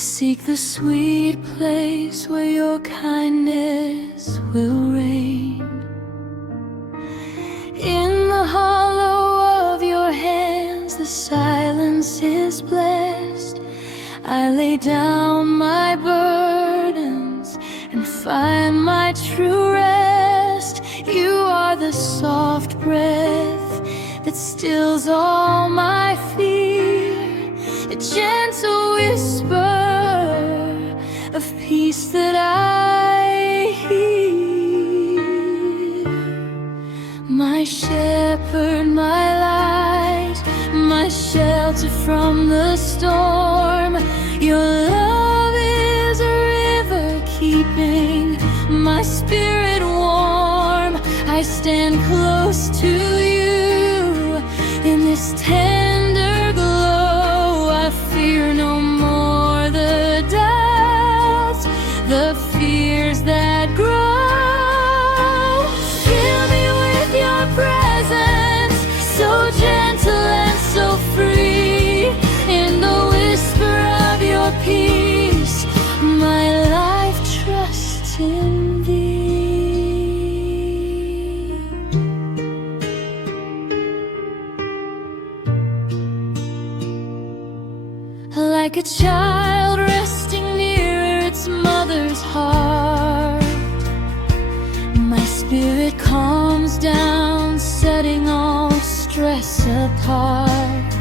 seek the sweet place where your kindness will reign. In the hollow of your hands the silence is blessed. I lay down my burdens and find my true rest. You are the soft breath that stills all my fear, a gentle whisper of peace that I hear. My shepherd, my light, my shelter from the storm. Your love is a river keeping my spirit warm. I stand close to you in this tender glow. I fear no more the doubts, the fears that grow. Fill me with your presence, so gentle and so free. In the whisper of your peace, my life trusts in thee. Like a child resting near its mother's heart, my spirit calms down, setting all stress apart.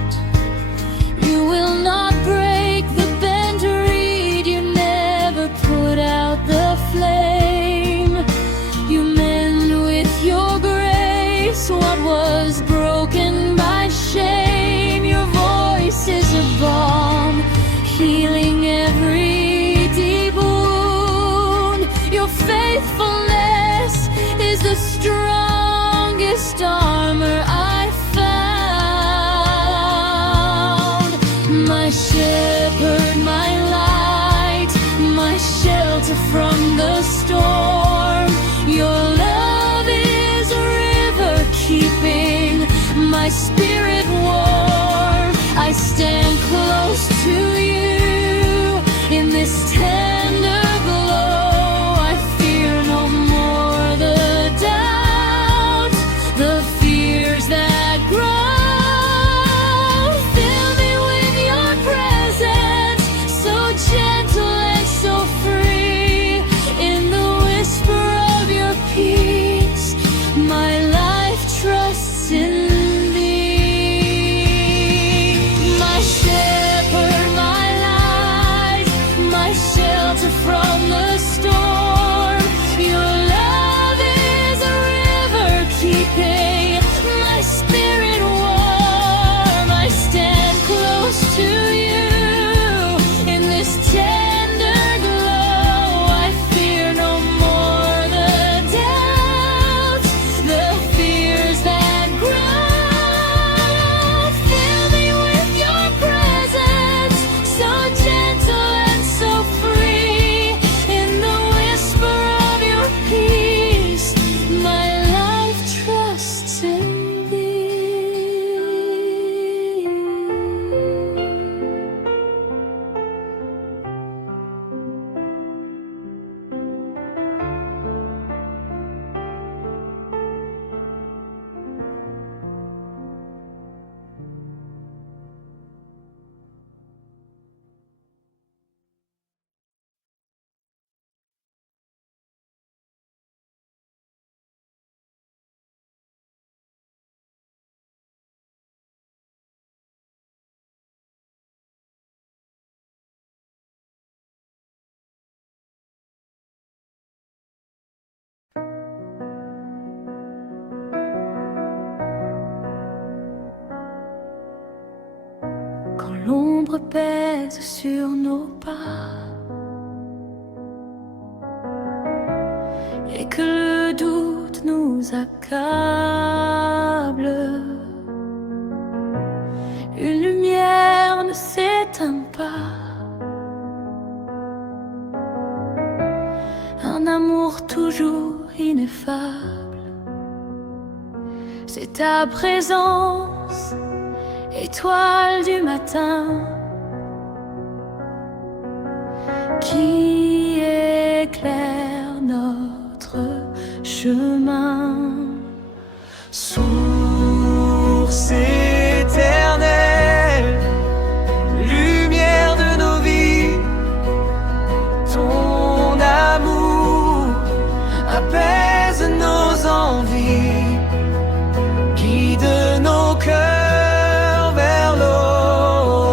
You will not break the bent reed, you never put out the flame. You mend with your grace what was broken by shame. Your voice is a balm, healing every deep wound. Your faithfulness is the strongest armor I found. My shepherd, my light, my shelter from the storm. Your love is a river keeping my spirit warm. I stand close to you in this tender glow. I fear no more the doubts, the fears that grow. Fill me with your presence, so gentle and so free. In the whisper of your peace, my life trusts in thee. My shepherd, my light, my shelter from the storm. Your love is a river keeping my spirit warm. I stand close to you in this tender glow. I fear no more the doubts, the fears that grow. Fill me with your presence, so gentle and so free. In the whisper of your peace, my life trusts in thee. Quand l'ombre pèse sur nos pas et que le doute nous accable, une lumière ne s'éteint pas, un amour toujours ineffable. C'est ta présence, étoile du matin, qui éclaire notre chemin. Source éternelle, lumière de nos vies, ton amour apaise nos envies, guide nos cœurs vers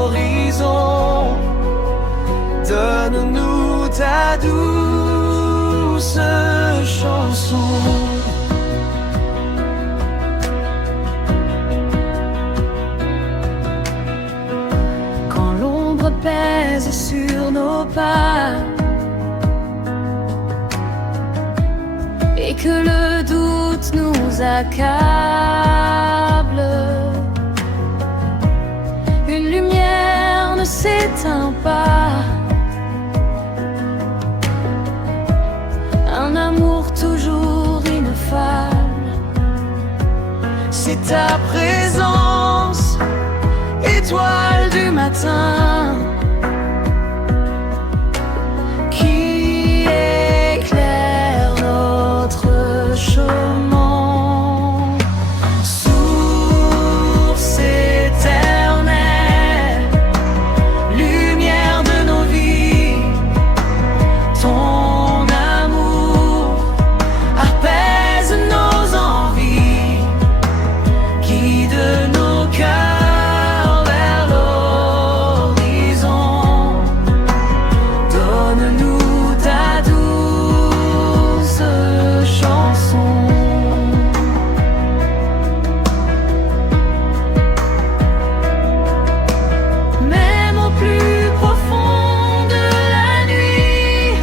l'horizon. Donne-nous ta douce chanson. Quand l'ombre pèse sur nos pas et que le doute nous accable, une lumière ne s'éteint pas, un amour toujours ineffable. C'est ta présence, étoile du matin, qui éclaire notre chemin. source éternelle, lumière de nos vies, ton amour apaise nos envies, guide nos cœurs vers l'horizon. Donne-nous ta douce chanson. Même au plus profond de la nuit,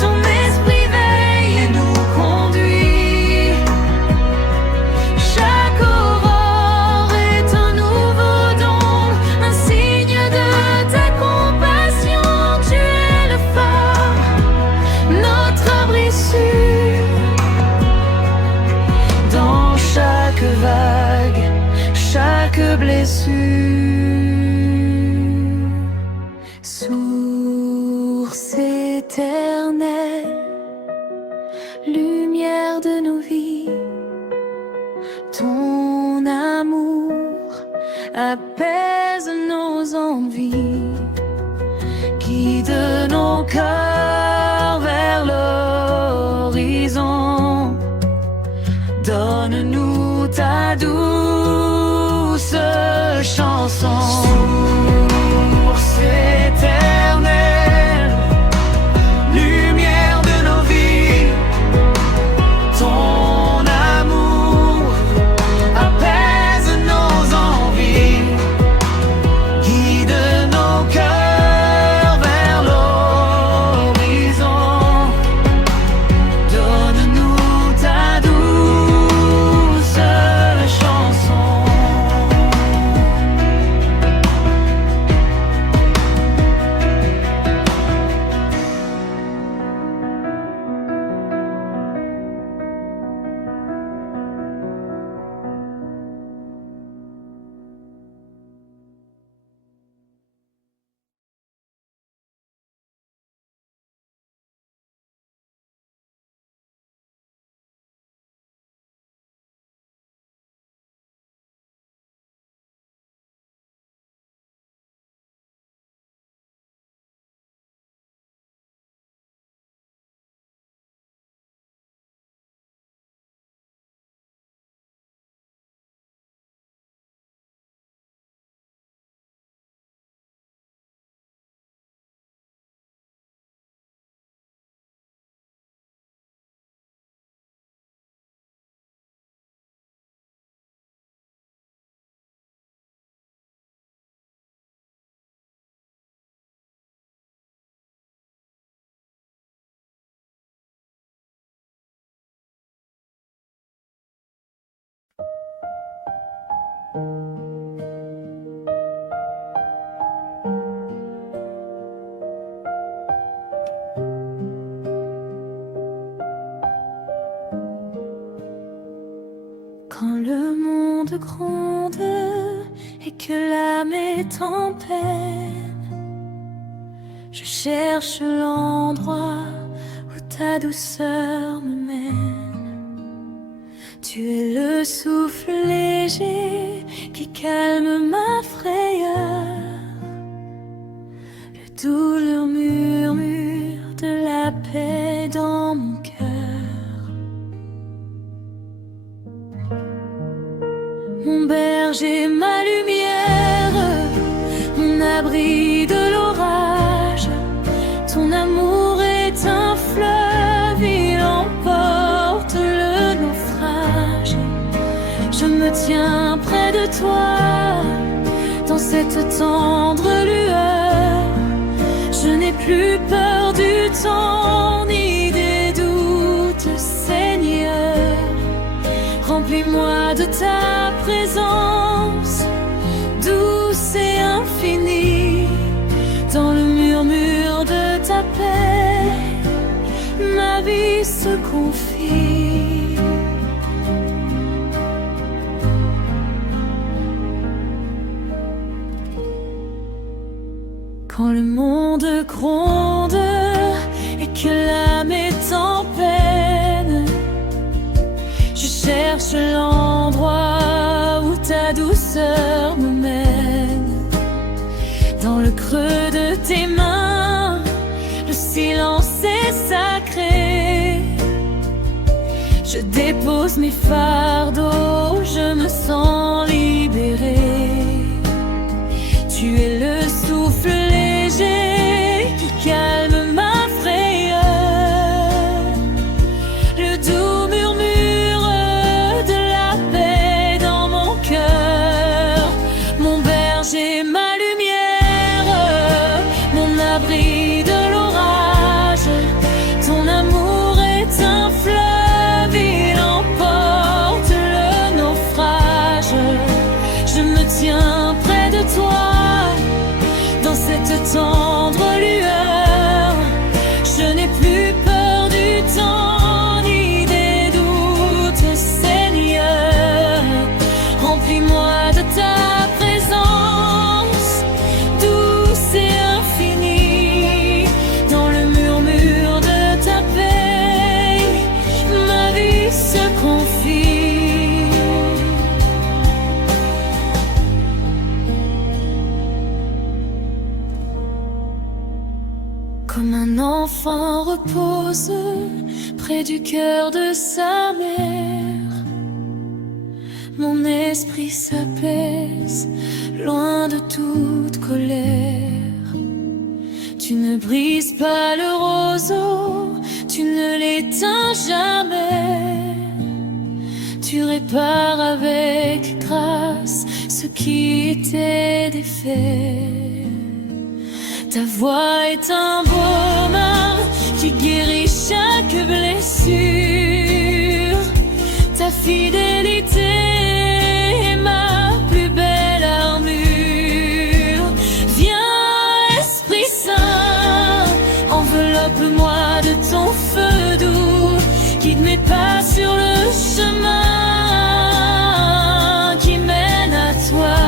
ton esprit veille et nous conduit. Chaque aurore est un nouveau don, un signe de ta compassion. Tu es le phare, notre abri sûr. Dans chaque vague, chaque blessure. Source éternelle, lumière de nos vies, ton amour apaise nos envies, guide nos cœurs vers l'horizon. Donne-nous ta douce chanson. Source éternelle, lumière de nos vies, ton amour apaise nos envies, guide nos cœurs vers l'horizon. Donne-nous ta douce chanson. Quand le monde gronde et que l'âme est en peine, Je cherche l'endroit où ta douceur me mène. Tu es le souffle léger qui calme ma frayeur, le doux murmure de la paix dans mon cœur. Mon berger, ma lumière, mon abri de l'orage. Ton amour est un fleuve, il emporte le naufrage. Je me tiens près de toi, dans cette tendre lueur. Je n'ai plus peur du temps, ni des doutes, Seigneur. Remplis-moi de ta présence, douce et infinie. Dans le murmure de ta paix, ma vie se confie. Quand le monde gronde et que l'âme est en peine, je cherche l'endroit où ta douceur me mène. Dans le creux de tes mains, le silence est sacré. Je dépose mes fardeaux, je me sens libérée. Tu es le souffle léger qui calme ma frayeur, le doux murmure de la paix dans mon cœur. Mon berger, ma lumière, mon abri de l'orage. Ton amour est un fleuve, il emporte le naufrage. Je me tiens près de toi, dans cette tendre lueur. Je n'ai plus peur du temps, ni des doutes, Seigneur. Remplis-moi de ta présence, douce et infinie. Dans le murmure de ta paix, ma vie se confie. Comme un enfant repose près du cœur de sa mère, mon esprit s'apaise loin de toute colère. Tu ne brises pas le roseau, tu ne l'éteins jamais. Tu répares avec grâce ce qui était défait. Ta voix est un baume qui guérit chaque blessure. Ta fidélité est ma plus belle armure. Viens, Esprit Saint, enveloppe-moi de ton feu doux. Guide mes pas sur le chemin qui mène à toi.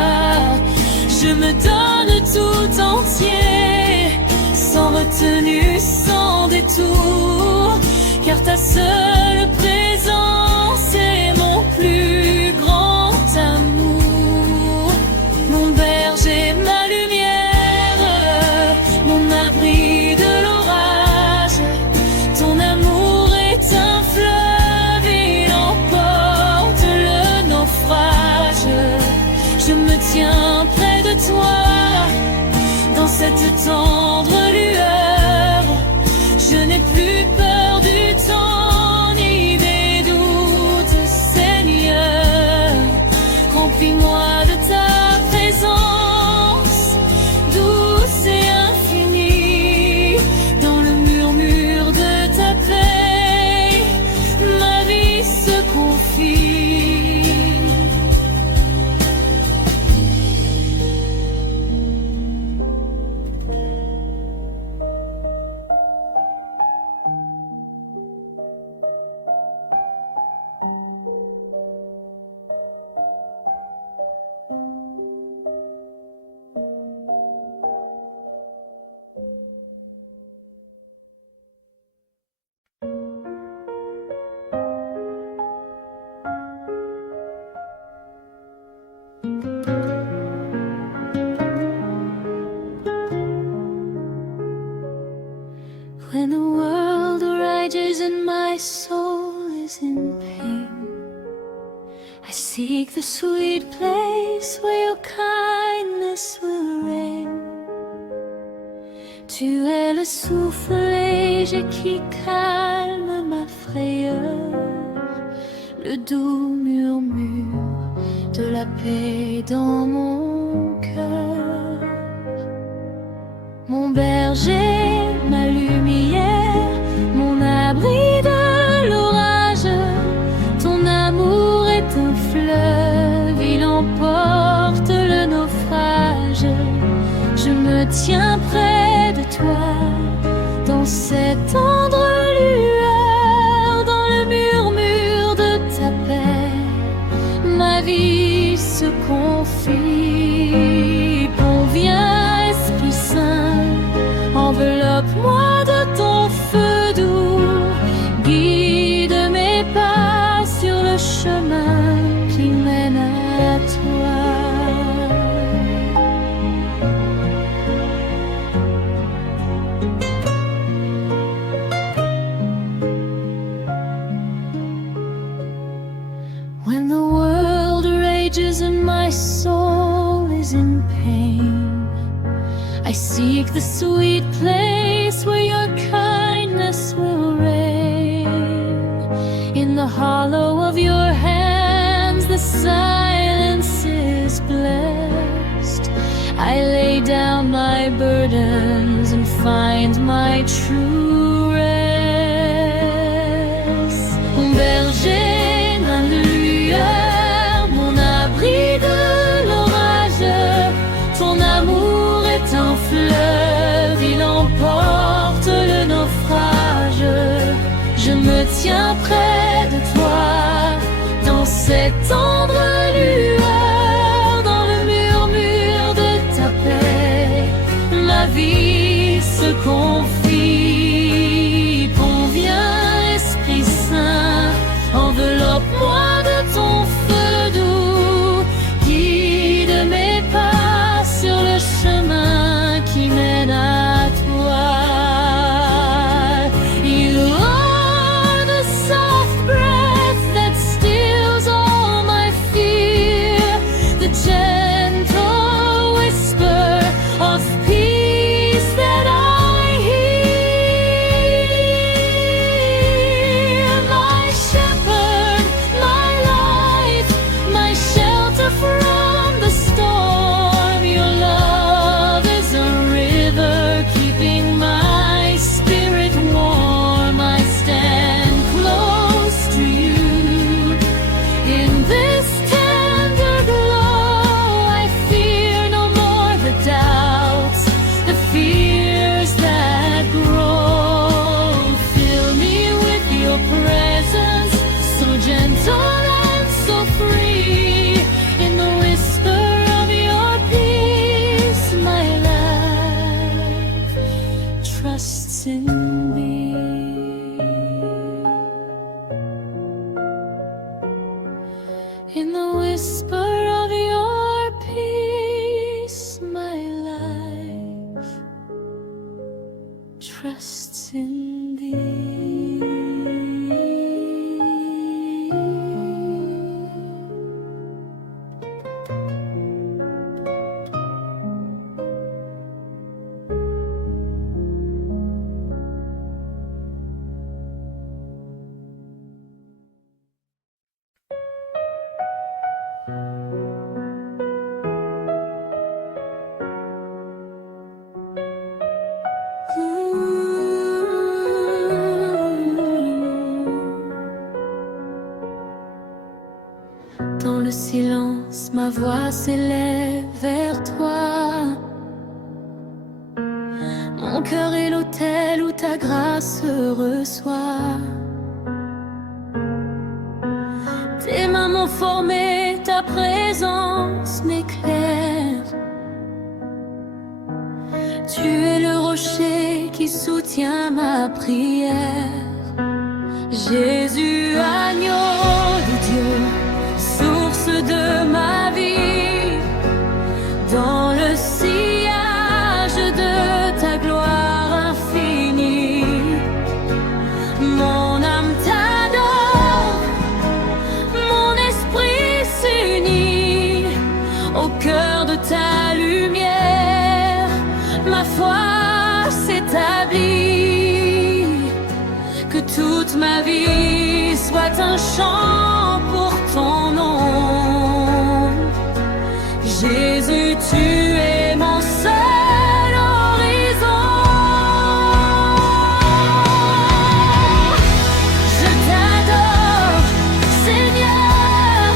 Je me donne tout entier, sans retenue, sans détour, car ta seule présence est mon plus grand amour. Mon berger, ma lumière, mon abri de l'orage. Ton amour est un fleuve, il emporte le naufrage. Je me tiens près de toi, dans cette tendre lueur. Je n'ai plus peur du temps, ni des doutes, Seigneur. Remplis-moi de ta présence, douce et infinie. Dans le murmure de ta paix, ma vie se confie. I seek the sweet place where your kindness will reign. Tu es le souffle léger qui calme ma frayeur, le doux murmure de la paix dans mon cœur. Mon berger, ma lumière, mon abri de l'orage, ton amour est un fleuve, il emporte le naufrage. Je me tiens près de toi, dans cette tendre lueur, dans le murmure de ta paix, ma vie se confie. Conviens, Esprit Saint, enveloppe-moi de ton feu doux, guide mes pas sur le chemin qui mène à toi. When the world rages and my soul is in pain, I seek the sweet place where your kindness will reign. In the hollow of your hands the silence is blessed. I lay down my burdens and find my true rest. Mon berger, ma lueur, mon abri de l'orage, ton amour est un fleuve, il emporte le naufrage. Je me tiens près de toi, dans cette tendre lueur, dans le murmure de ta paix, ma vie se confie. Conviens, Esprit Saint, enveloppe-moi de ton feu doux, guide mes pas sur le chemin qui mène à toi. You are the soft breath that stills all my fear, the gentle whisper of peace that I hear. My shepherd, my life, my shelter from the storm. Your love is a river keeping my spirit warm. I stand close to you. In this tender glow, I fear no more the doubts, the fears that grow. Fill me with your presence, so gentle and so free. In the whisper of your peace, my life trusts in me. In the whisper of your peace, my life trusts in thee. Dans le silence, ma voix s'élève vers toi. Mon cœur est l'autel où ta grâce reçoit. Tes mains m'ont formé, ta présence m'éclaire. Tu es le rocher qui soutient ma prière. Jésus, agneau de Dieu, source de ma vie, dans le sillage de ta gloire infinie. Mon âme t'adore, mon esprit établi. Que toute ma vie soit un chant pour ton nom. Jésus, tu es mon seul horizon. Je t'adore, Seigneur.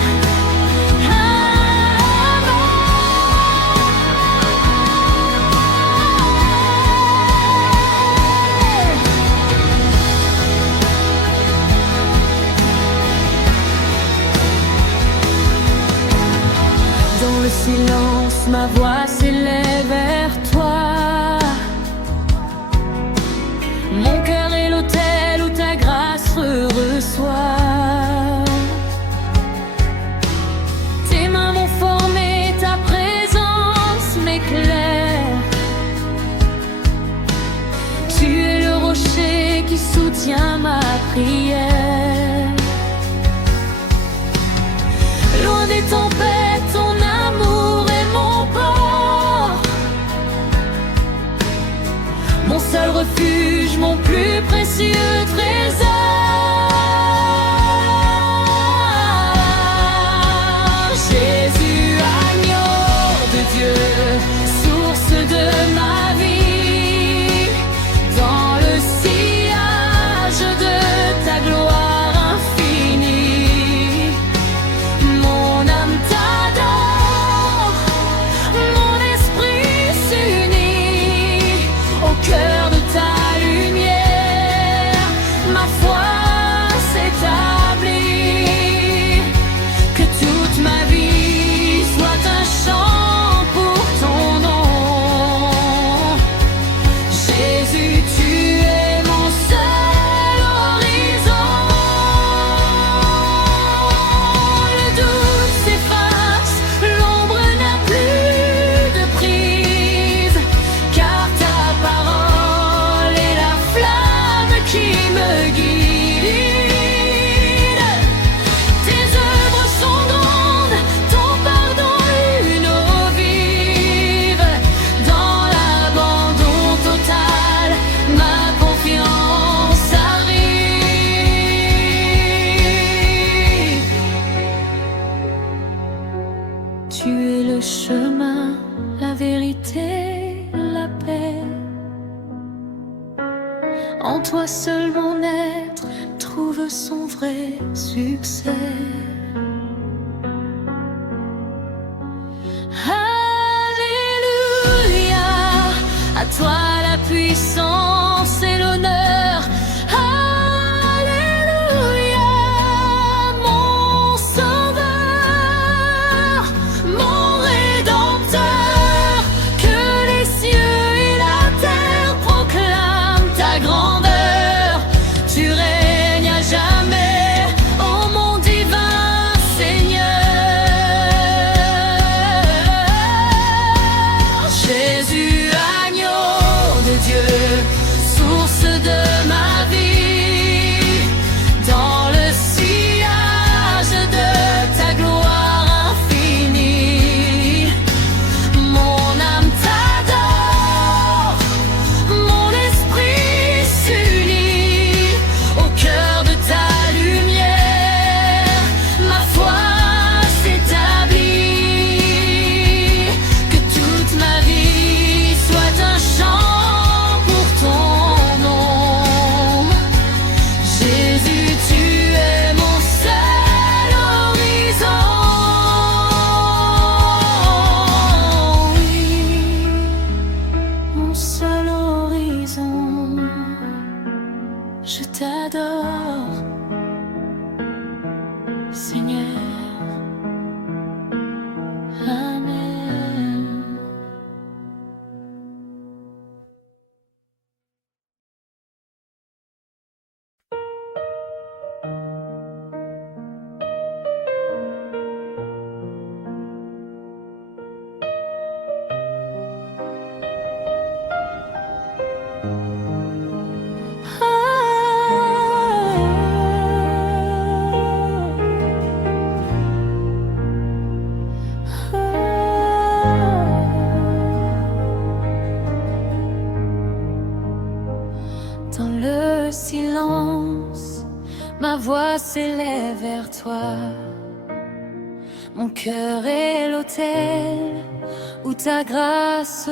Dans le silence, ma voix s'élève vers toi. Mon cœur est l'autel où ta grâce reçoit. Tes mains m'ont formé, ta présence m'éclaire. Tu es le rocher qui soutient ma prière. Loin des tempêtes, ton amour est mon port. Mon seul refuge, mon plus précieux trésor. Jésus, agneau de Dieu, source de ma vie. Dans le sillage de ta gloire infinie, mon âme t'adore, mon esprit s'unit au cœur de ta lumière. Ma foi s'établit. Que toute ma vie soit un chant pour ton nom. Jésus, tu es mon seul horizon. Le doute s'efface, l'ombre n'a plus de prise, car ta parole est la flamme qui me guide. Tes œuvres sont grandes, ton pardon une eau vive. Dans l'abandon total, ma confiance arrive. Tu es le chemin, la vérité, la paix. En toi seul mon être trouve son vrai succès. Alléluia, à toi la puissance et l'honneur. Alléluia, mon sauveur, mon rédempteur. Que les cieux et la terre proclament ta grandeur. Tu règnes à jamais, ô mon divin Seigneur. Jésus, agneau de Dieu, voix s'élève vers toi. Mon cœur est l'autel où ta grâce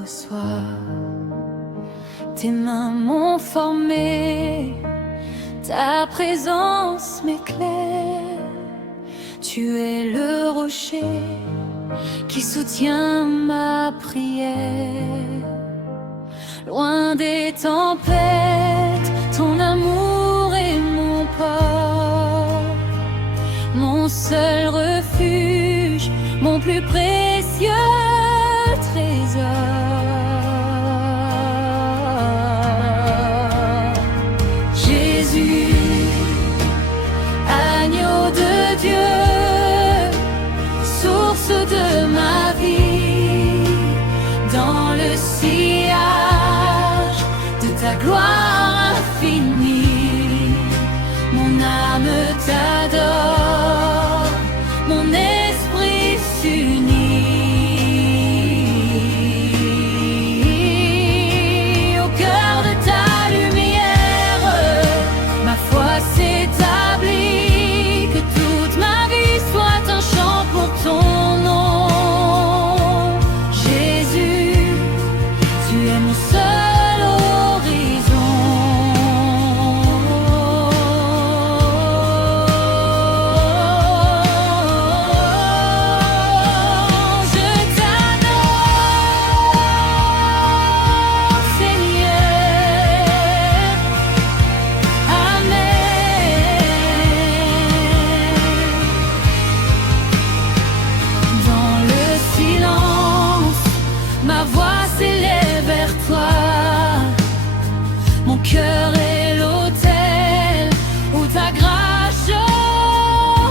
reçoit. Tes mains m'ont formé, ta présence m'éclaire. Tu es le rocher qui soutient ma prière. Loin des tempêtes, ton amour est mon port, mon seul refuge, mon plus précieux trésor. Jésus, agneau de Dieu, source de ma vie, dans le sillage de ta gloire infinie, mon âme t'adore, mon esprit s'unit. Au cœur de ta lumière, ma foi s'établit, que toute ma vie soit un chant pour ton nom. Jésus, tu es mon seul horizon. Je t'adore, Seigneur. Amen. Dans le silence, ma voix s'élève vers toi. Mon cœur est l'autel où ta grâce je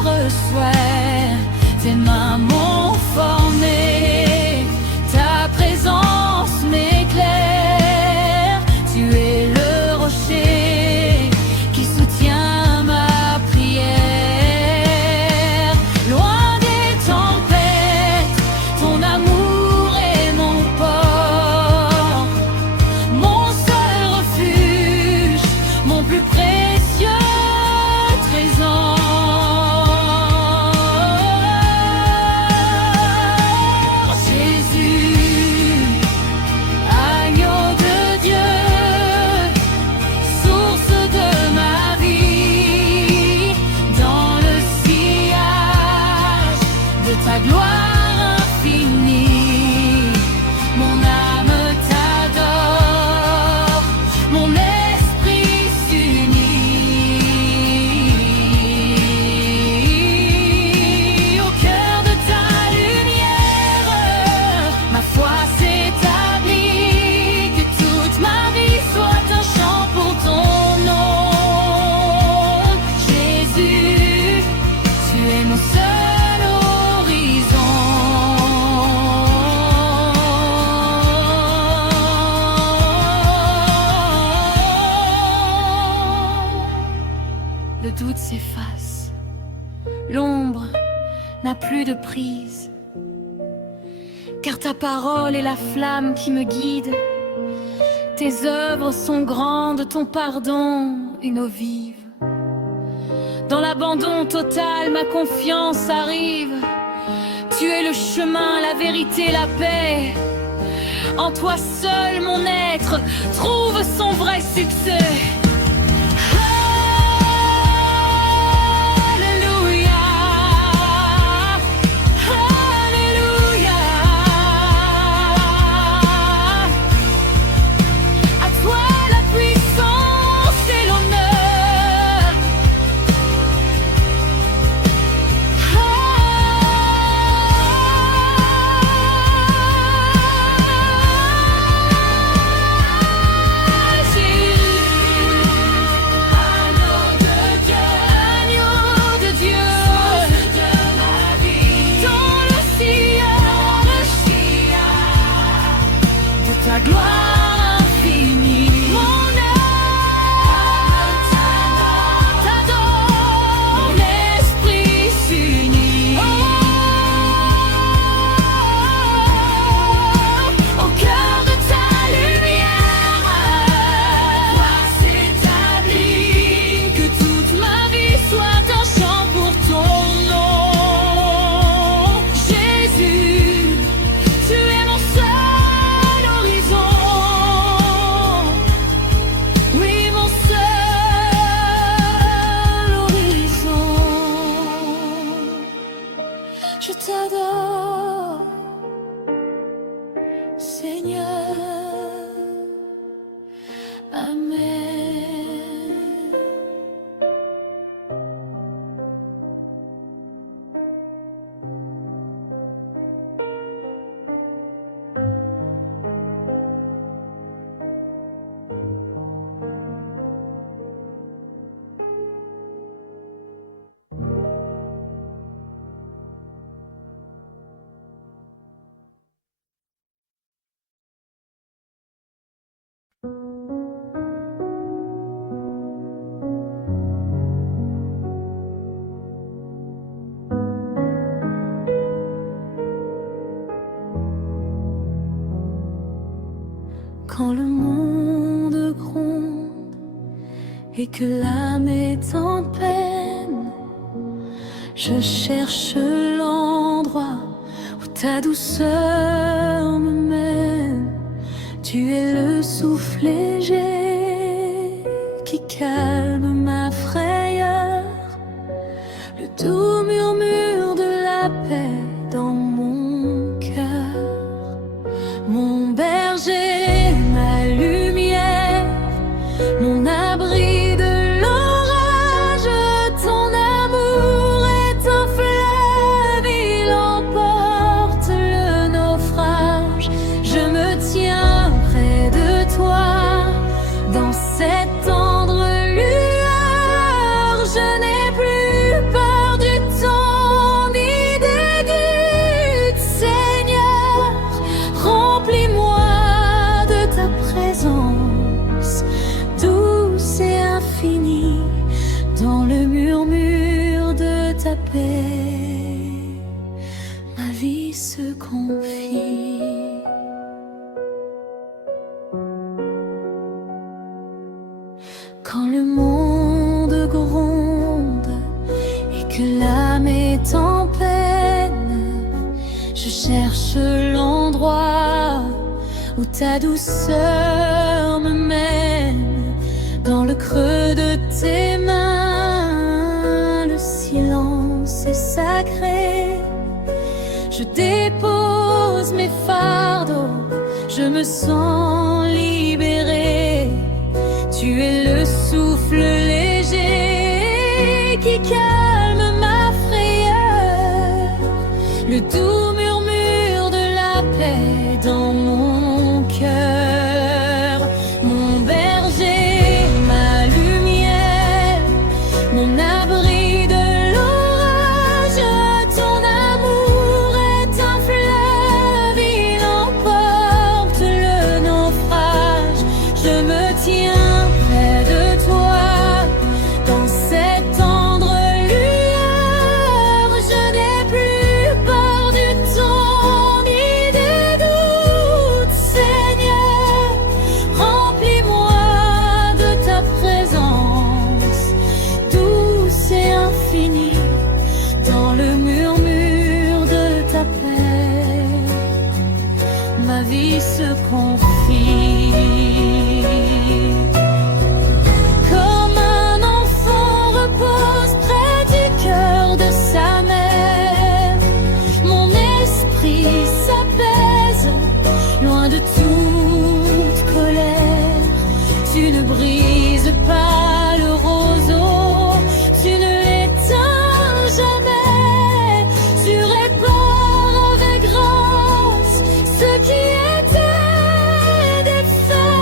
reçois. Tes mains m'ont formé, ta présence m'éclaire. Tu es le rocher qui soutient ma prière. Loin des tempêtes, ton amour est mon port, mon seul refuge, mon plus précieux trésor. Jésus, agneau de Dieu, source de ma vie, dans le sillage de ta gloire infinie, mon âme t'adore, mon esprit s'unit. Au cœur de ta lumière, ma foi s'établit, que toute ma vie soit un chant pour ton nom. Jésus, tu es mon seul horizon. Le doute s'efface, l'ombre n'a plus de prise, car ta parole est la flamme qui me guide. Tes œuvres sont grandes, ton pardon une eau vive. Dans l'abandon total, ma confiance arrive. Tu es le chemin, la vérité, la paix. En toi seul, mon être trouve son vrai succès. Alléluia, Alléluia. À toi la puissance et l'honneur. Jésus. je t'adore, Seigneur. Amen. Quand le monde gronde et que l'âme est en peine, je cherche l'endroit où ta douceur me mène. Tu es le souffle léger qui calme ma frayeur, le doux murmure de la paix dans mon cœur. Mon berger, ma lumière, mon abri de l'orage, ton amour est un fleuve, il emporte le naufrage. Je me tiens près de toi, dans cette tendre lueur. Je n'ai plus peur du temps ni des doutes, Seigneur. Remplis-moi de ta présence, douce et infinie, dans le murmure de ta paix. Ma vie se confie. Quand le monde gronde et que l'âme est en peine, je cherche l'endroit où ta douceur me mène. Dans le creux de tes mains, le silence est sacré. Je dépose mes fardeaux, je me sens libérée. Tu es le souffle léger qui calme ma frayeur, le doux murmure de la paix dans mon cœur. Mon berger, ma lumière, mon abri de l'orage, ton amour est un fleuve, il emporte le naufrage. Je me tiens près de toi, dans cette tendre lueur. Je n'ai plus peur du temps ni des doutes, Seigneur. Remplis-moi de ta présence, douce et infinie, dans le murmure de ta paix. Ma vie se confie. Comme un enfant repose près du cœur de sa mère, mon esprit s'apaise, loin de toute colère. Tu ne brises pas le roseau, tu ne l'éteins jamais. Tu répares avec grâce ce qui était défait.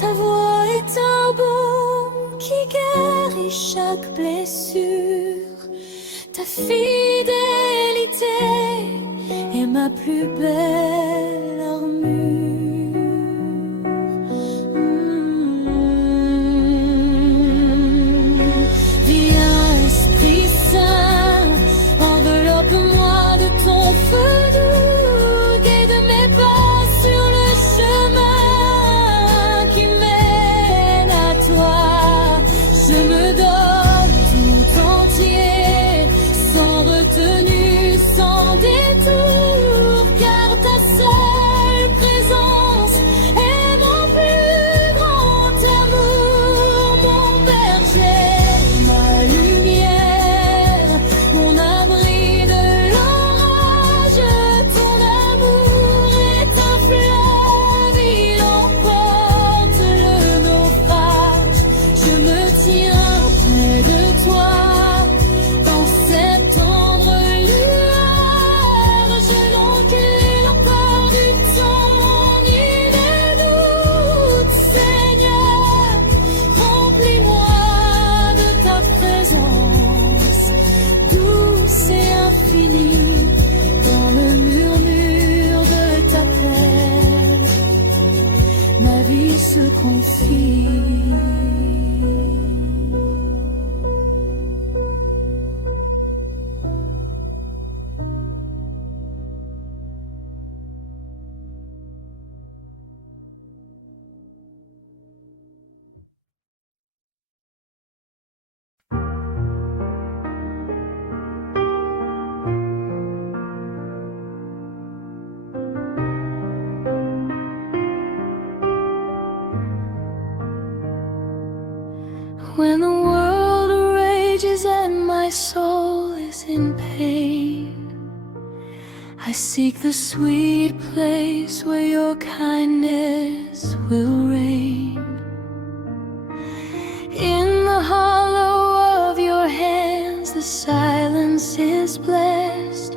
Ta voix est un baume qui guérit chaque blessure. Ta fidélité est ma plus belle armure. Viens, Esprit Saint, enveloppe-moi de ton feu doux, guide mes pas sur le chemin qui mène à toi. Je me donne tout entier, sans retenue, sans détour, car ta seule présence est mon plus grand amour. Mon berger, ma lumière, mon amour confie. When the world rages and my soul is in pain, I seek the sweet place where your kindness will reign. In the hollow of your hands the silence is blessed.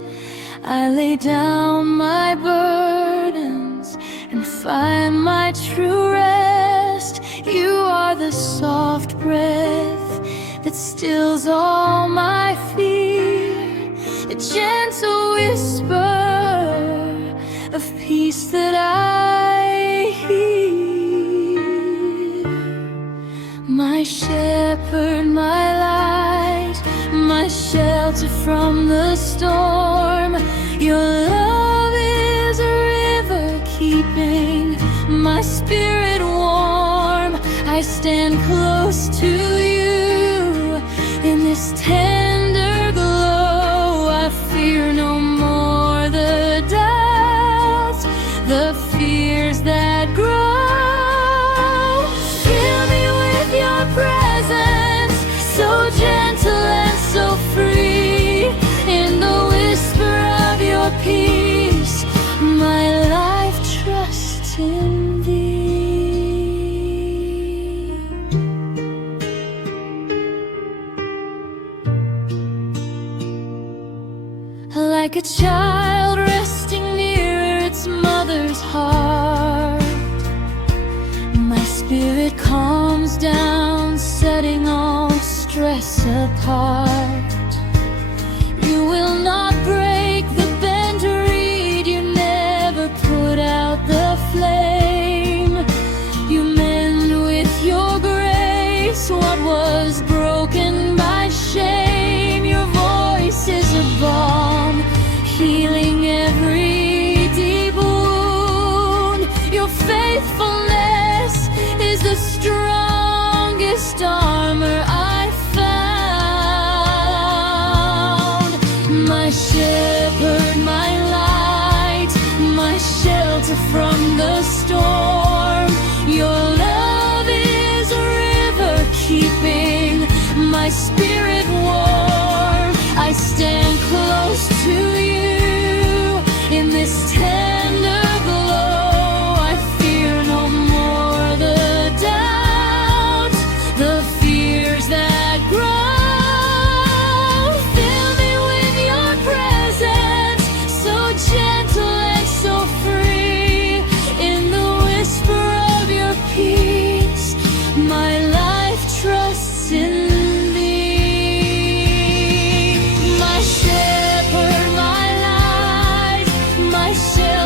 I lay down my burdens and find my true rest. You are the soft breath that stills all my fear, a gentle whisper of peace that I hear. My shepherd, my light, my shelter from the storm, your love is a river keeping my spirit warm. I stand close to you in this tender glow. I fear no more the doubts, the fears that grow. Fill me with your presence, so gentle and so free. In the whisper of your peace, my life trusts in thee. Like a child resting near its mother's heart, my spirit calms down, setting all stress apart. You will not break the bent reed, you never put out the flame. You mend with your grace what was broken by shame. Your voice is a balm, healing every deep wound. Your faithfulness is the strongest armor I found. My shepherd, my light, my shelter from the storm. Your love is a river keeping my spirit warm. I stand close to you in this tender glow. I fear no more the doubts, the fears that grow. Fill me with your presence, so gentle and so free. In the whisper of your peace, my life trusts in thee. My shepherd, my light, my shelter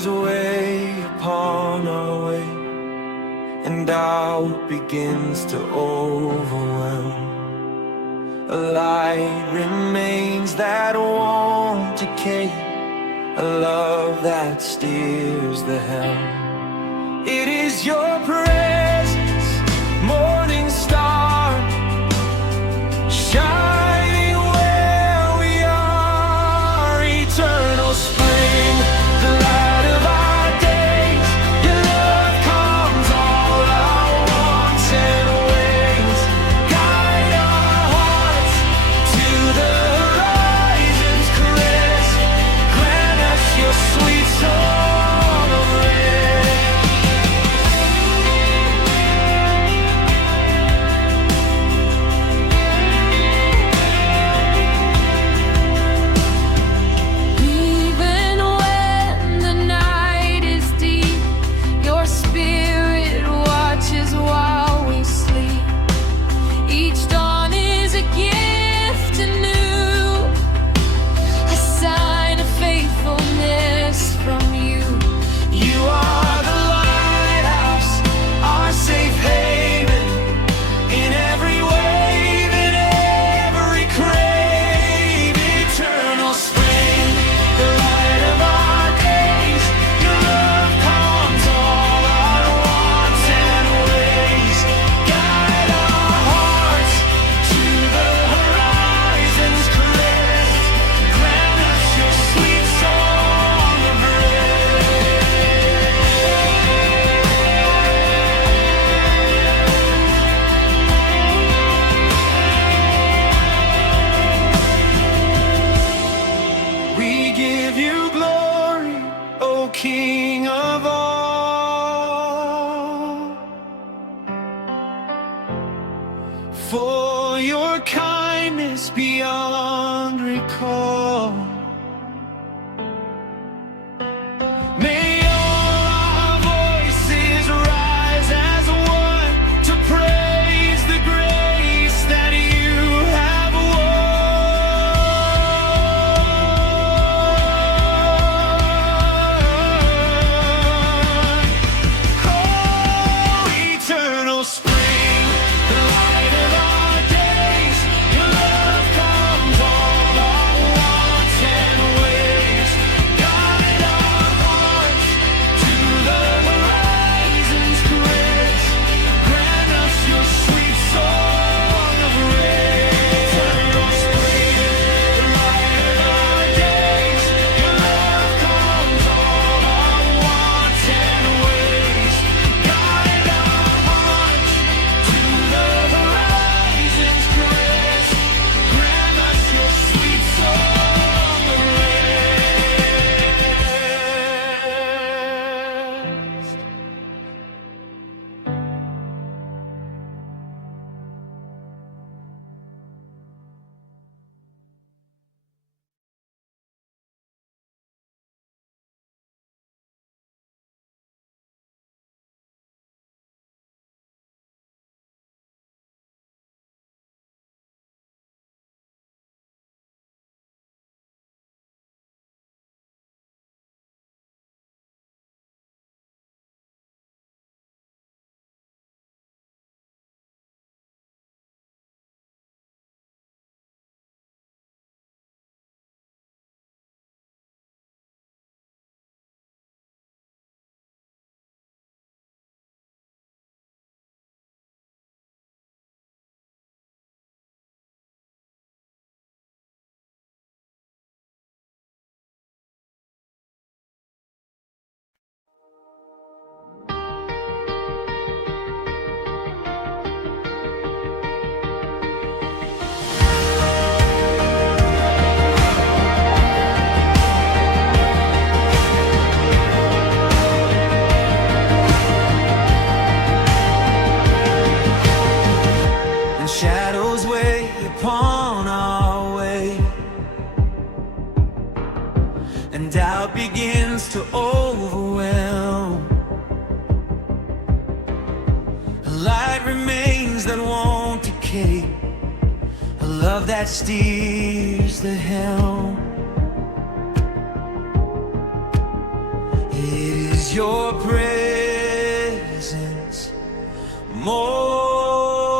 shadows weigh upon our way, and doubt begins to overwhelm. A light remains that won't decay, a love that steers the helm. It is your presence, morning star, shining where we are. Eternal spring, the light of our days. Your love calms all our wants and ways. Guide our hearts to the horizon's caress. Grant us your sweet song of rest. Even when the night is deep, your spirit watches while we sleep. Each dawn is a gift anew, a sign of faithfulness from you. You are the lighthouse, our safe haven, in every wave, in every crave. Eternal spring, the light of our days. Your love calms all our wants and ways. Guide our hearts to the horizon's crest. Grant us your sweet song of rest. We give you glory, O King of all, for your kindness beyond recall. May all our voices rise as one to praise the grace that you have won. Oh, eternal spring, the light of our days. Your love comes all our wants and ways. Guide our hearts to the horizon's crest. Grant us your sweet song of rest. Eternal spring, the light of our days. Your love comes all our wants and ways. Guide our hearts to the horizon's crest. Grant us your sweet song of rest. And shadows weigh upon our way, and doubt begins to overwhelm. A light remains that won't decay, a love that steers the helm. is your presence, morning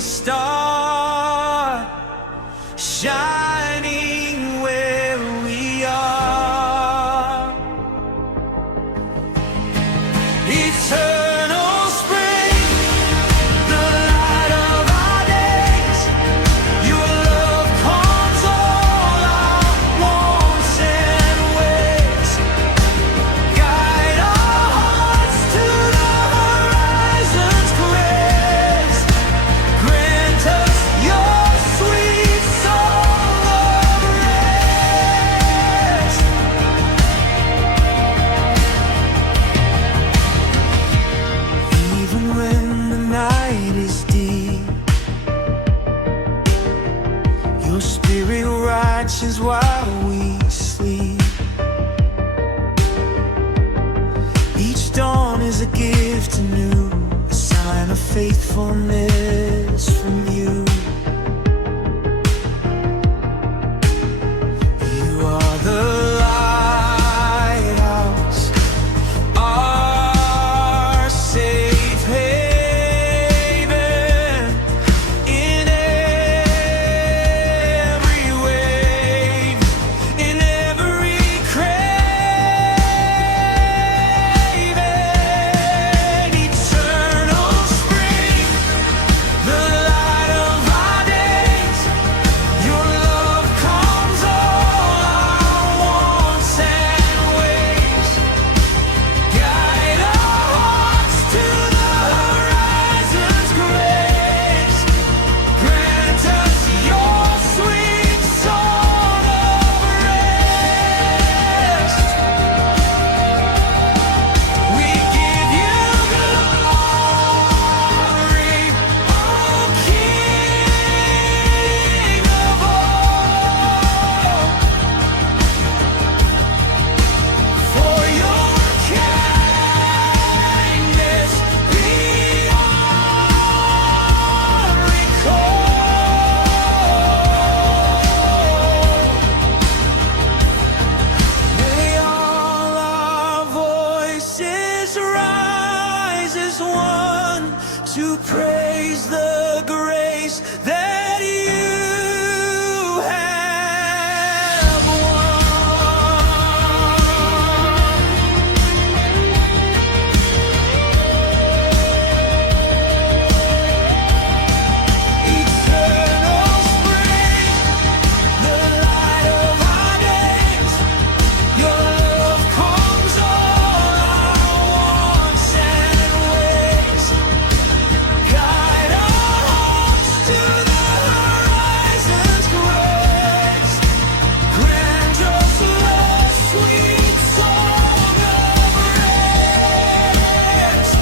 star, shining where we are. Eternal spring, the light of our days. Your love calms all our wants and ways. Guide our hearts to the horizon's crest. Grant us your sweet song of rest. Even when the night is deep, your spirit watches while we sleep. Each dawn is a gift anew, a sign of faithfulness from you. You are the lighthouse, our safe haven. In every wave, in every craving, eternal spring, the light of our days. Your love calms all our wants and ways. Guide our hearts to the horizon's grace. Grant us your sweet song of rest. We give you glory, O King of all, for your kindness beyond recall. May all our voices rise as one to praise the grace that you have won. Eternal spring, the light of our days. Your love calms all our wants and ways. Guide our hearts to the horizon's crest. Grant us your sweet song of rest.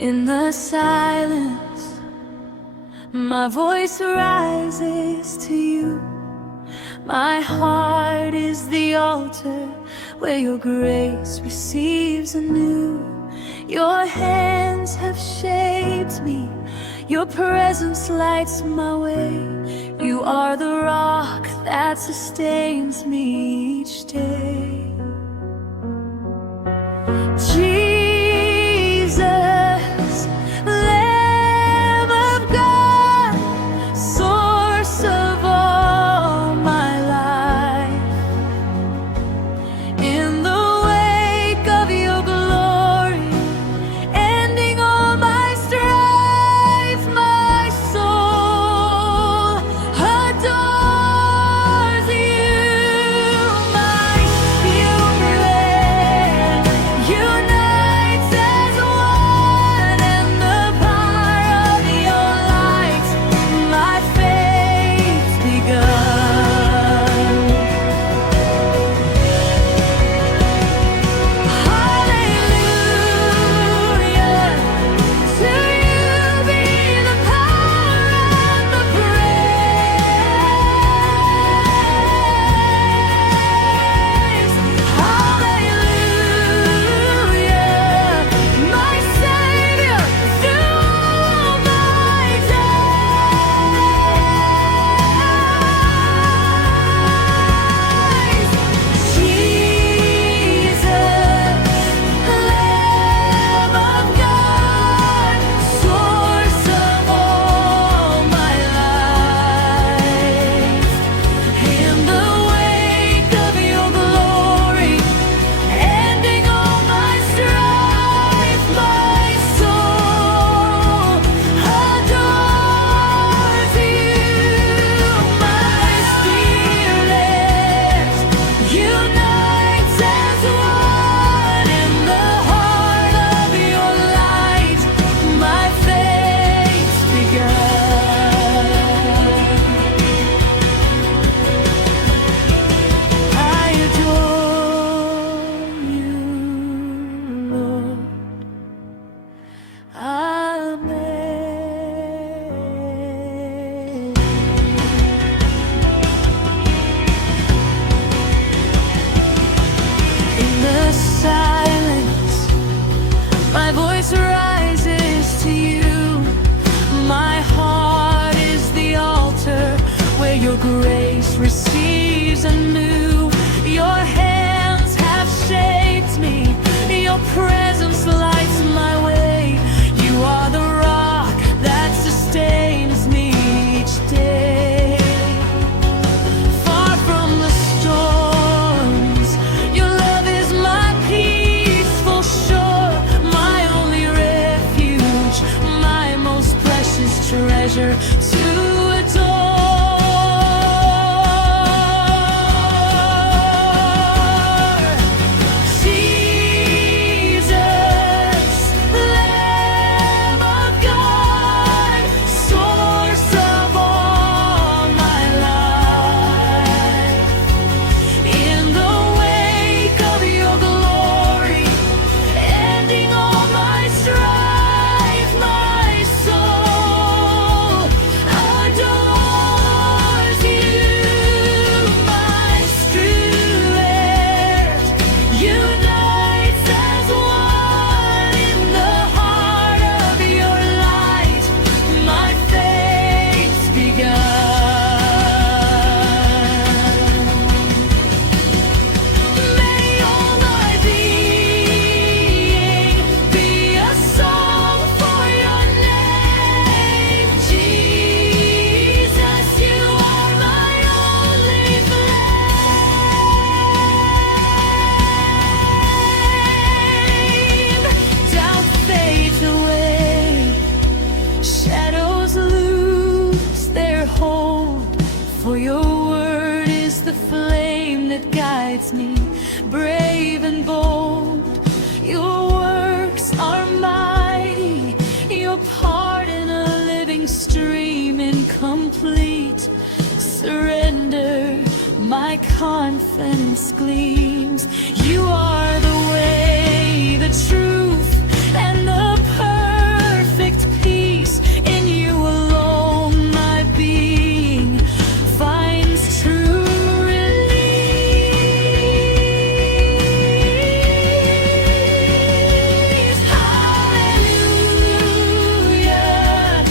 In the silence, my voice rises to you. My heart is the altar where your grace receives anew. Your hands have shaped me, Your presence lights my way. You are the rock that sustains me each day. Jesus, Lamb of God, source of all my life. In the wake of your glory, ending all my strife, my soul adores you. My spirit unites as one in the power of your light. My faith's begun. Hallelujah, to you be the power and the praise. Hallelujah, my Savior, through all my days. Jesus, Lamb of God, source of all my life. In the wake of your glory, ending all my strife, my soul adores you. My spirit unites as one in the heart of your light. My faith's begun. I adore you, Lord. Amen. In the silence, my voice rises to you. My heart is the altar where your grace receives anew. Your hands have shaped me. Your presence lights my way. You are the rock that sustains me each day. Far from the storms, your love is my peaceful shore, my only refuge, my most precious treasure to adore. Jesus, Lamb of God, source of all my life. In the wake of your glory, ending all my strife, my soul adores you. My spirit unites as one in the heart of your light. My faith's begun. May all my being be a song for your name. Jesus, you are my only flame. Doubt fades away, shadows lose their hold, for your word is the flame that guides me, brave and bold. Your works are mighty, your part in a living stream, incomplete surrender. My confidence gleams. You are the way, the truth, and the perfect peace. In you alone, my being finds true release. Hallelujah.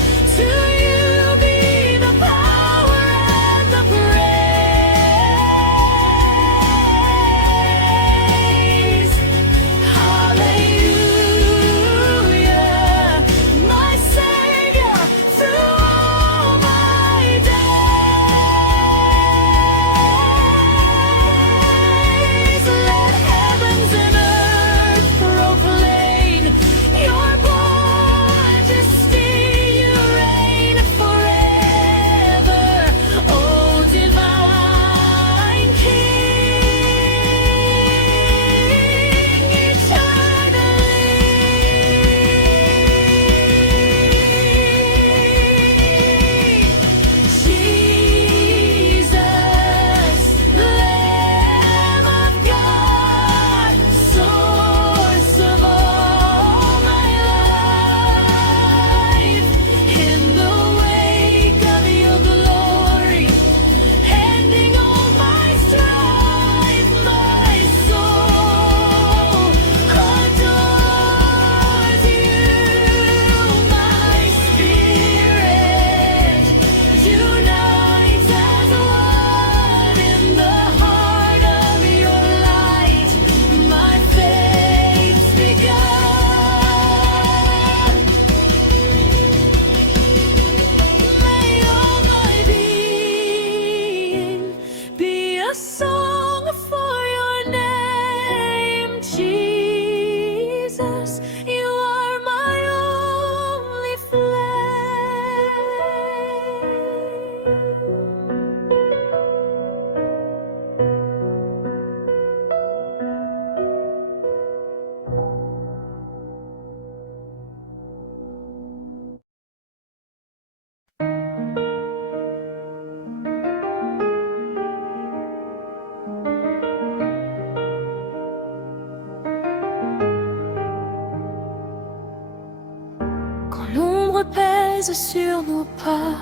pèse sur nos pas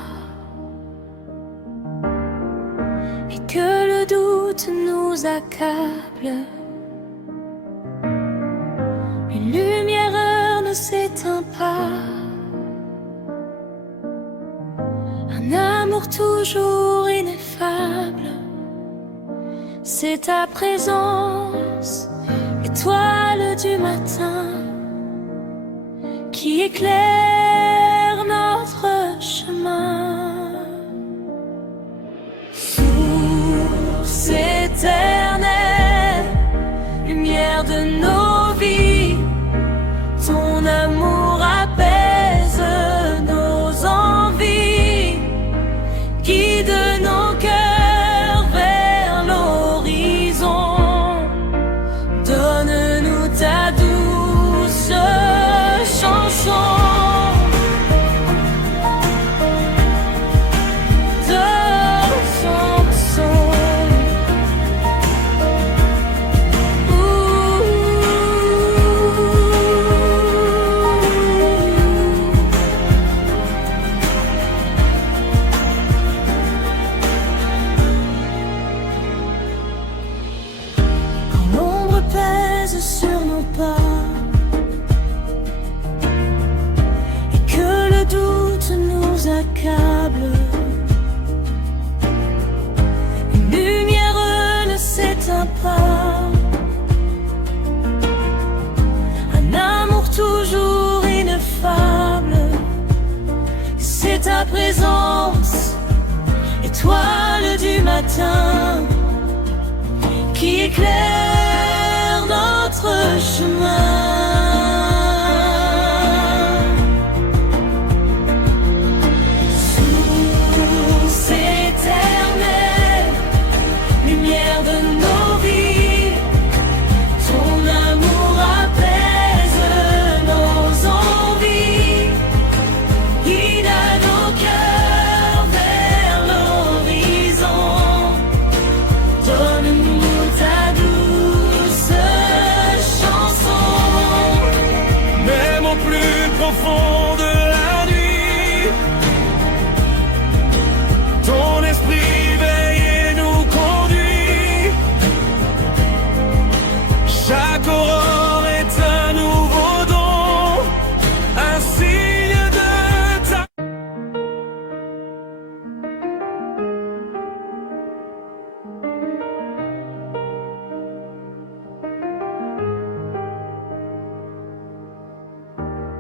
et que le doute nous accable, une lumière ne s'éteint pas, un amour toujours ineffable. C'est ta présence, étoile du matin, qui éclaire notre chemin. Source éternelle, lumière de nos vies, ton amour apaise nos envies, guide nos cœurs vers l'horizon. Donne-nous ta douce chanson de chanson. Quand l'ombre pèse sur nos pas et que le doute nous accable, une lumière ne s'éteint pas, un amour toujours ineffable. C'est ta présence, étoile du matin, qui éclaire notre chemin. Source éternelle, lumière de nos vies, ton amour apaise nos envies, guide nos cœurs vers l'horizon. Donne-nous ta douce chanson. Même au plus profond de la nuit, ton esprit veille et nous conduit. Chaque aurore est un nouveau don, un signe de ta...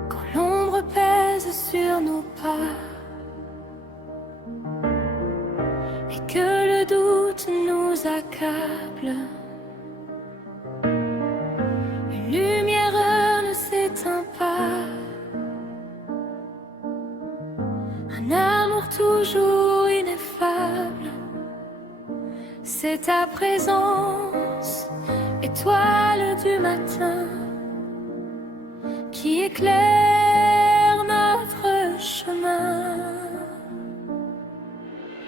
Quand l'ombre pèse sur nos pas et que le doute nous accable, une lumière ne s'éteint pas, un amour toujours ineffable. C'est ta présence, étoile du matin, qui éclaire notre chemin.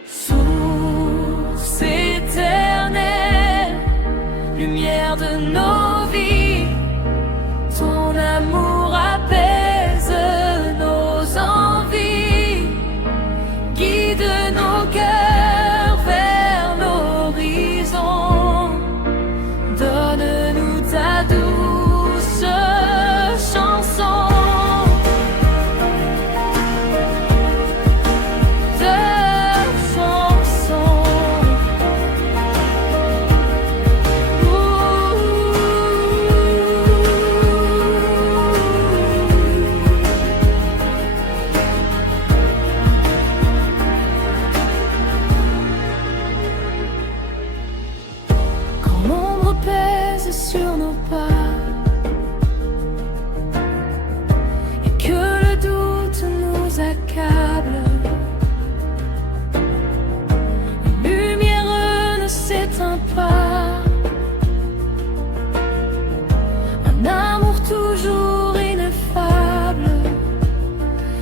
Source éternelle, lumière de nos vies, ton amour apaise nos envies, guide nos cœurs vers l'horizon. Donne-nous ta douce chanson de chanson. Quand l'ombre pèse sur nos pas et que le doute nous accable, une lumière ne s'éteint pas, un amour toujours ineffable.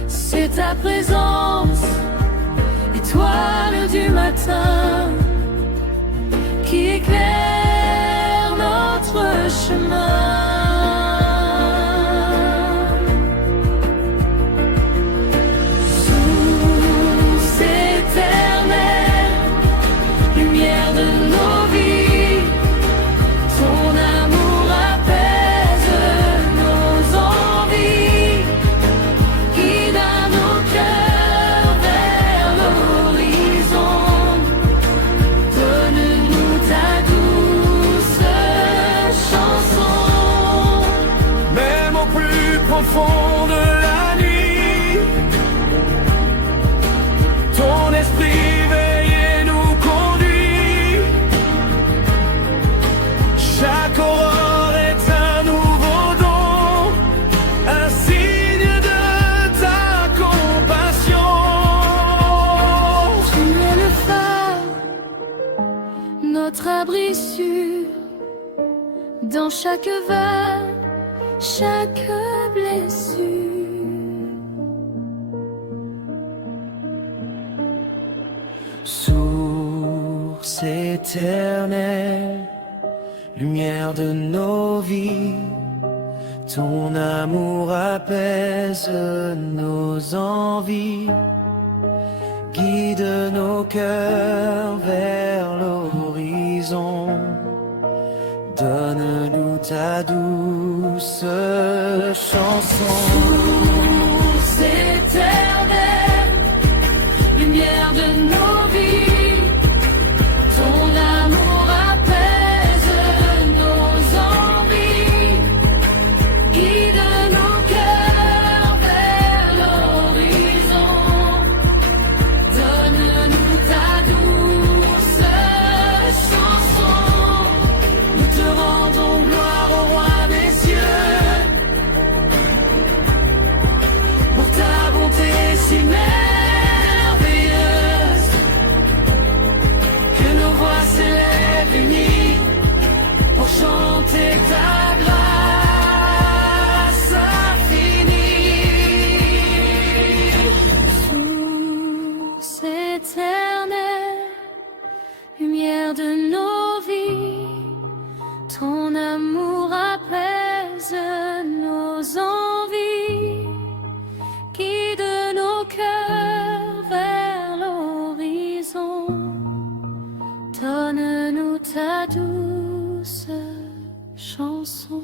C'est ta présence, étoile du matin, qui éclaire notre chemin. fissure, dans chaque vague, chaque blessure. Source éternelle, lumière de nos vies, ton amour apaise nos envies, guide nos cœurs vers l'horizon. Donne-nous ta douce chanson. Source éternelle, lumière de nos vies, ton amour apaise nos envies, guide nos cœurs vers l'horizon. Donne-nous ta douce chanson. Nous te rendons gloire au roi des cieux, pour ta bonté si merveilleuse, que nos voix s'élèvent unies pour chanter ta grâce infinie. Source éternelle, lumière de nos vies, ton amour apaise nos envies, guide nos cœurs vers l'horizon. Donne-nous ta douce chanson.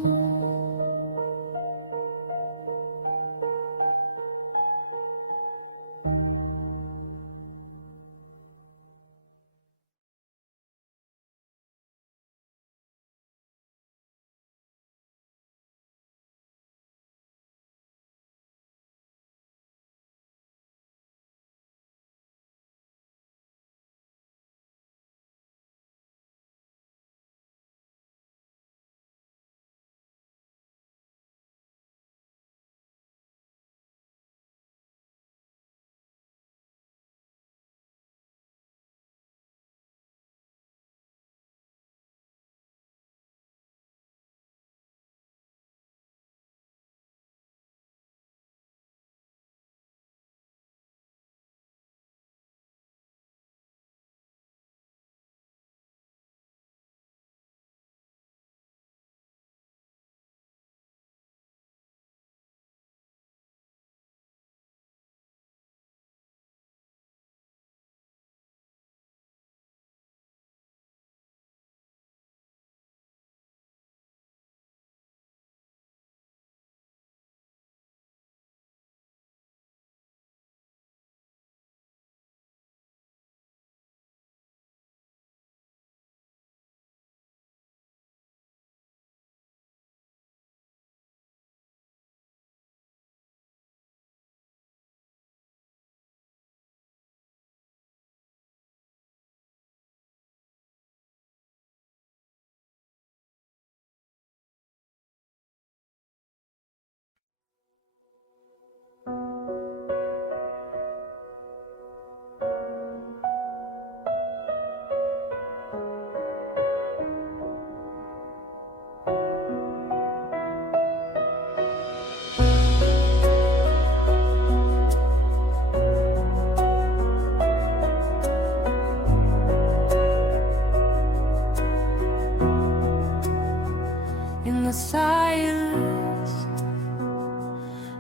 In the silence,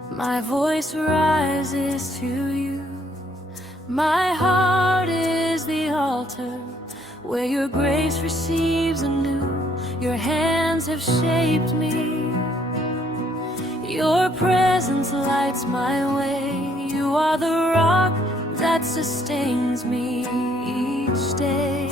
my voice rises to you. My heart is the altar where your grace receives anew. Your hands have shaped me. Your presence lights my way. You are the rock that sustains me each day.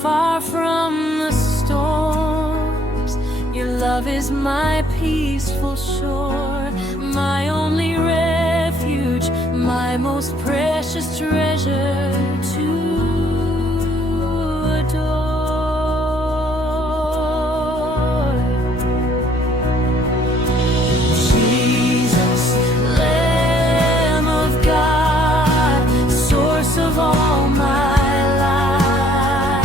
Far from the storms, your love is my peaceful shore, my only refuge, my most precious treasure to adore. Jesus, Lamb of God, source of all my life.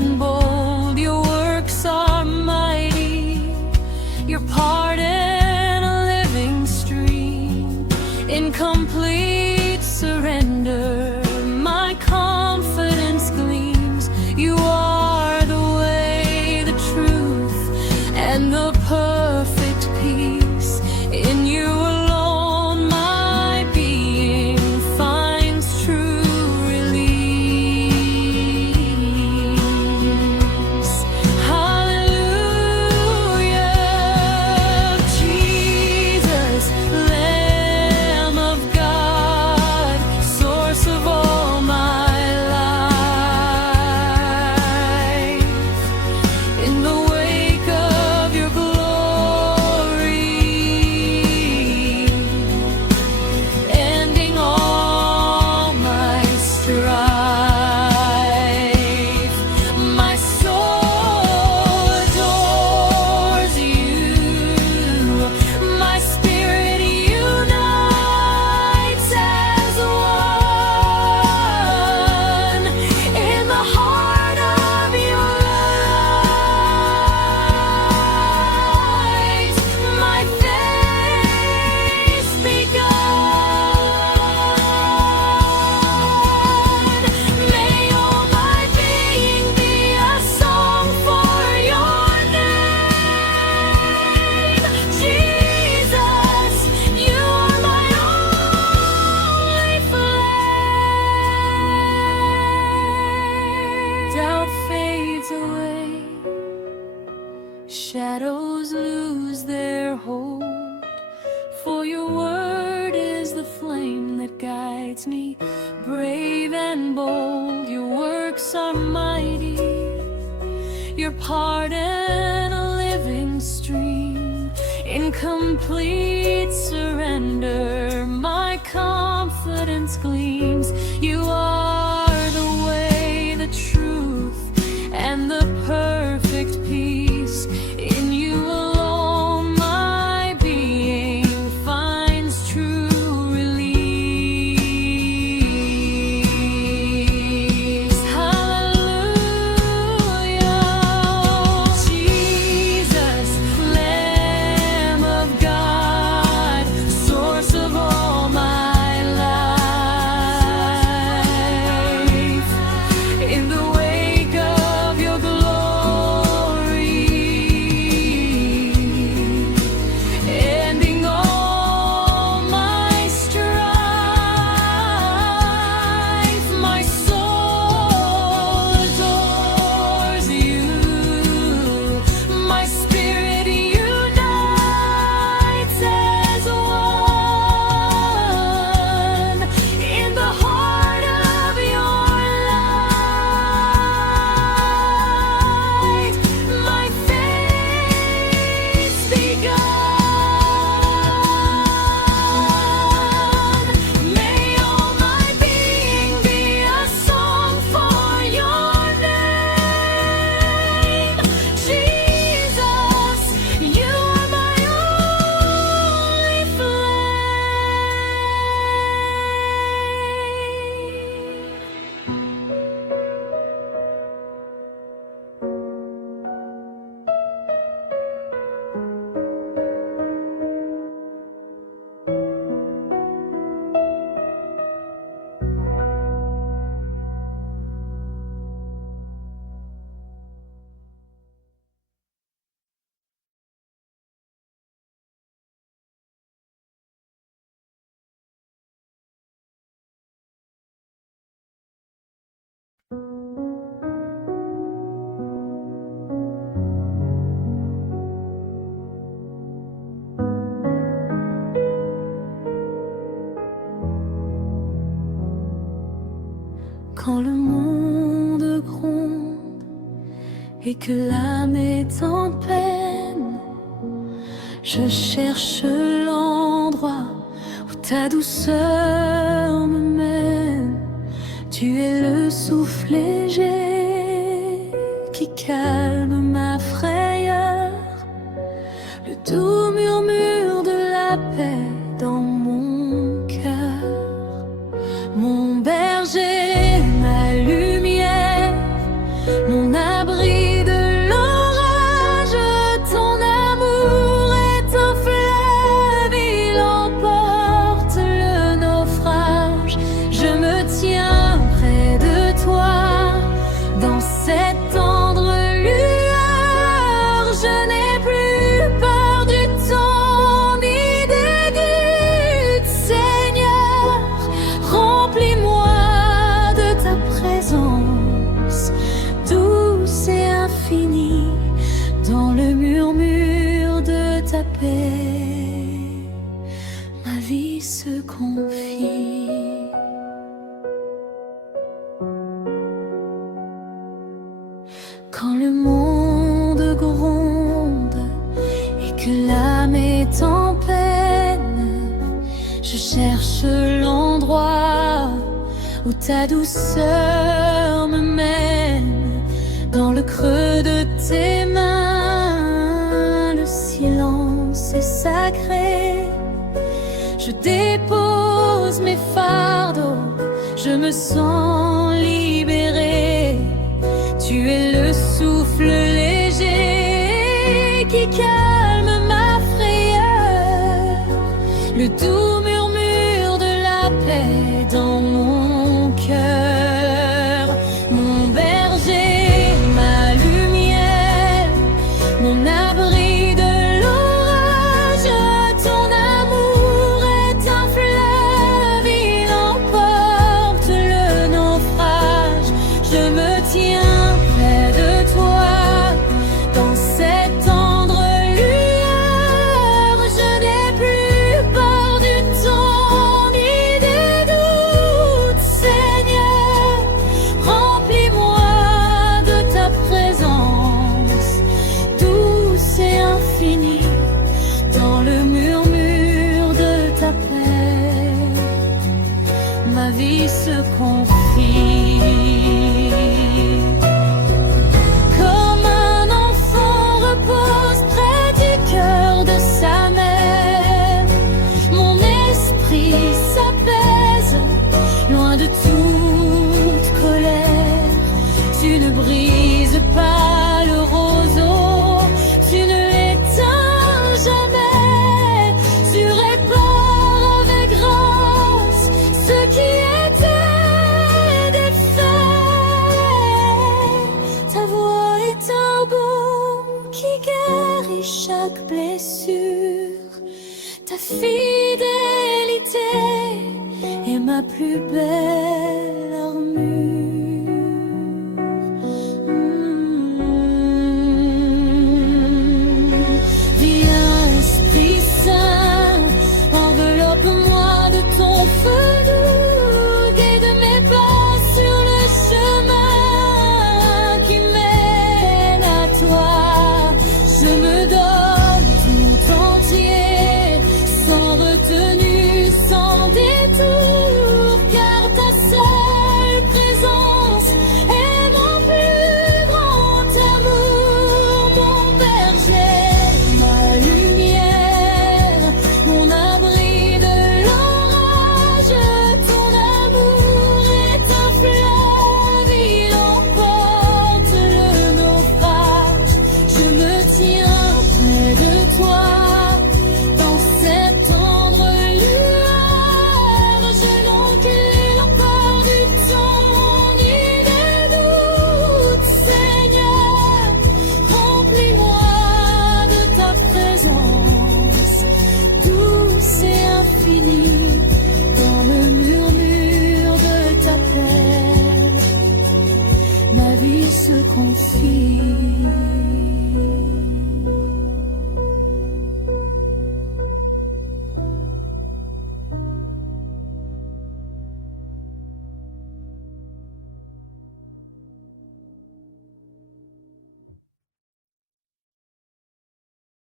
and bold, your works are mighty. Your pardon a living stream. In complete surrender, my confidence gleams. You are the way, the truth, and the perfect peace. In you alone my being finds true release. Hallelujah, Jesus, Lamb of God, source of all my life. In the wake of your glory, ending all my strife, my soul adores you. My spirit unites as one in the heart of your light. My face begun. May all my being be a song for your name. Jesus, you are my only flame. Doubt fades away, shadows lose their hold, for your word is the flame that guides me. Brave and bold, your works are mighty. Your pardon a living stream. In complete surrender, my confidence gleams. You are the way, the truth, and the perfect peace. In you alone my being finds true release. Hallelujah, Jesus, Lamb of God, source of all my life. In the wake of your glory, ending all my strife, my soul adores you. My spirit unites as one in the heart of your light. My face begun. May all my being be a song for your name. Jesus, you are my only flame. Quand le monde gronde et que l'âme est en peine, je cherche l'endroit où ta douceur me mène. Tu es le souffle léger qui calme ma frayeur, le doux murmure de la paix dans mon cœur. Mon berger, ma lumière, mon cette tendre lueur, je n'ai plus peur du temps ni des doutes. Seigneur, remplis-moi de ta présence, douce et infinie, dans le murmure de ta paix, ma vie se confie. Quand le monde gronde et que l'âme est en peine, je cherche l'endroit où ta douceur me mène. Dans le creux de tes mains, le silence est sacré. Je dépose mes fardeaux, je me sens libérée. Tu es le souffle léger qui calme ma frayeur, le doux murmure de la paix dans mon cœur. Mon berger, ma lumière, mon abri de l'orage, ton amour est un fleuve, il emporte le naufrage. Je me tiens près de toi, dans cette tendre lueur, je n'ai plus peur du temps ni des doutes. Seigneur, remplis-moi de ta présence, douce et infinie, dans le murmure de ta paix, ma vie se confie. Comme un enfant repose près du cœur de sa mère, mon esprit s'apaise, loin de toute colère. Tu ne brises pas le roseau, tu ne l'éteins jamais. Tu répares avec grâce ce qui était défait. Ta voix est un baume qui guérit chaque blessure. Ta fidélité est ma plus belle armure. Viens, Esprit Saint, enveloppe-moi de ton feu doux, guide mes pas sur le chemin qui mène à toi. Je me donne tout entier, sans retenue, sans détour, car ta seule présence est mon plus grand amour. Mon berger, ma lumière, mon abri de l'orage, ton amour est un fleuve, il emporte le naufrage. Je me tiens près de toi, dans cette tendre lueur, je n'encule pas du temps ni des doutes. Seigneur, remplis-moi de ta présence, douce et infinie, dans le murmure de ta paix, ma vie se confie.